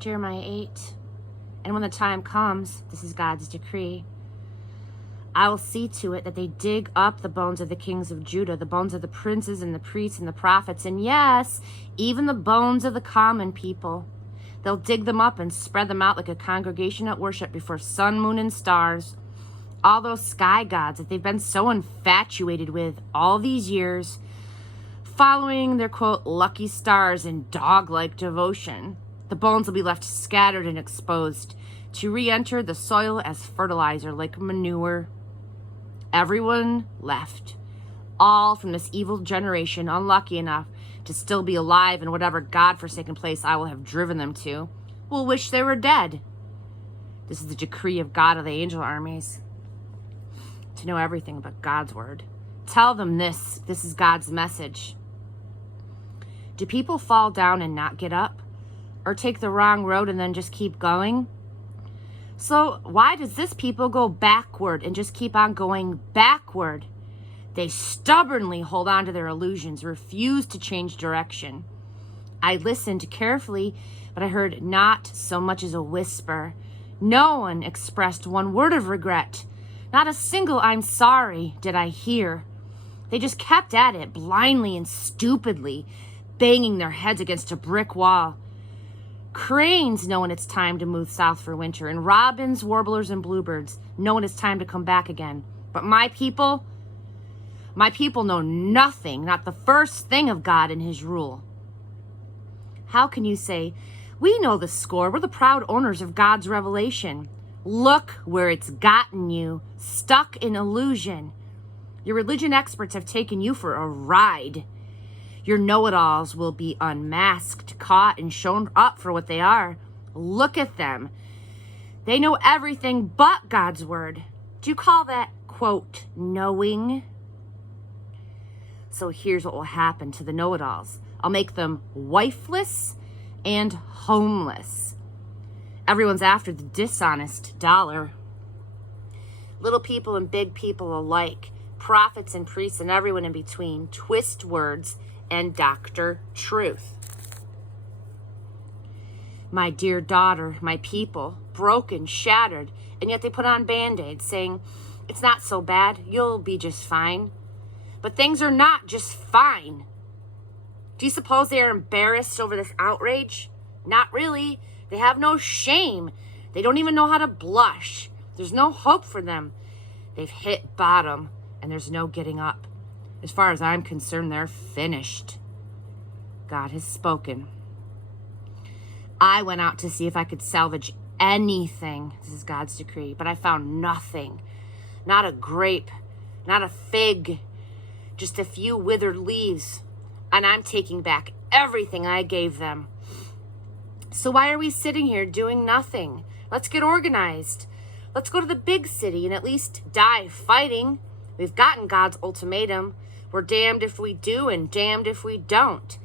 Jeremiah 8. And when the time comes, this is God's decree, I will see to it that they dig up the bones of the kings of Judah, the bones of the princes and the priests and the prophets, and yes, even the bones of the common people. They'll dig them up and spread them out like a congregation at worship before sun, moon, and stars. All those sky gods that they've been so infatuated with all these years, following their, quote, lucky stars in dog-like devotion. The bones will be left scattered and exposed to re-enter the soil as fertilizer, like manure. Everyone left, all from this evil generation, unlucky enough to still be alive in whatever God-forsaken place I will have driven them to, will wish they were dead. This is the decree of God of the angel armies. To know everything about God's word. Tell them this. This is God's message. Do people fall down and not get up? Or take the wrong road and then just keep going? So why does this people go backward and just keep on going backward? They stubbornly hold on to their illusions, refuse to change direction. I listened carefully, but I heard not so much as a whisper. No one expressed one word of regret. Not a single "I'm sorry" did I hear. They just kept at it blindly and stupidly, banging their heads against a brick wall. Cranes know when it's time to move south for winter, and robins, warblers, and bluebirds know when it's time to come back again. But my people know nothing, not the first thing of God and his rule. How can you say, we know the score, we're the proud owners of God's revelation? Look where it's gotten you, stuck in illusion. Your religion experts have taken you for a ride. Your know-it-alls will be unmasked, caught, and shown up for what they are. Look at them. They know everything but God's word. Do you call that, quote, knowing? So here's what will happen to the know-it-alls. I'll make them wifeless and homeless. Everyone's after the dishonest dollar. Little people and big people alike, prophets and priests and everyone in between, twist words and doctor truth. My dear daughter, my people, broken, shattered, and yet they put on Band-Aids saying, it's not so bad, you'll be just fine. But things are not just fine. Do you suppose they are embarrassed over this outrage? Not really. They have no shame. They don't even know how to blush. There's no hope for them. They've hit bottom, and there's no getting up. As far as I'm concerned, they're finished. God has spoken. I went out to see if I could salvage anything. This is God's decree. But I found nothing. Not a grape. Not a fig. Just a few withered leaves. And I'm taking back everything I gave them. So why are we sitting here doing nothing? Let's get organized. Let's go to the big city and at least die fighting. We've gotten God's ultimatum. We're damned if we do and damned if we don't.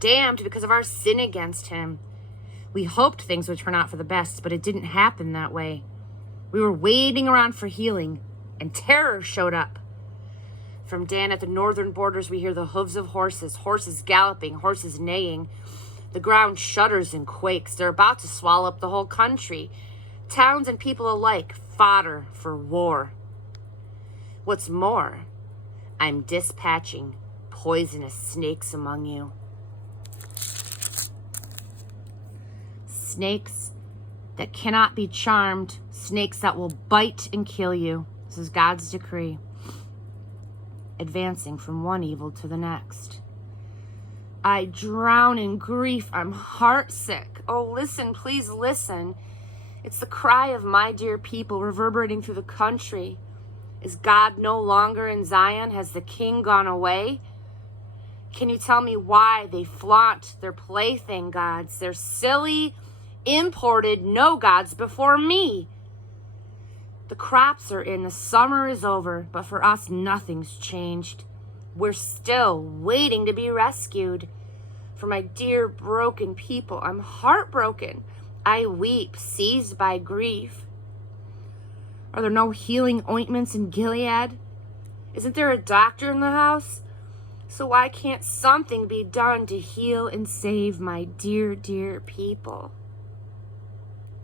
Damned because of our sin against him. We hoped things would turn out for the best, but it didn't happen that way. We were waiting around for healing, and terror showed up. From Dan at the northern borders, we hear the hooves of horses, horses galloping, horses neighing. The ground shudders and quakes. They're about to swallow up the whole country. Towns and people alike, fodder for war. What's more, I'm dispatching poisonous snakes among you. Snakes that cannot be charmed. Snakes that will bite and kill you. This is God's decree. Advancing from one evil to the next. I drown in grief. I'm heartsick. Oh, listen, please listen. It's the cry of my dear people reverberating through the country. Is God no longer in Zion? Has the king gone away? Can you tell me why they flaunt their plaything gods, their silly, imported no gods before me? The crops are in, the summer is over, but for us, nothing's changed. We're still waiting to be rescued. For my dear broken people, I'm heartbroken. I weep, seized by grief. Are there no healing ointments in Gilead? Isn't there a doctor in the house? So why can't something be done to heal and save my dear, dear people?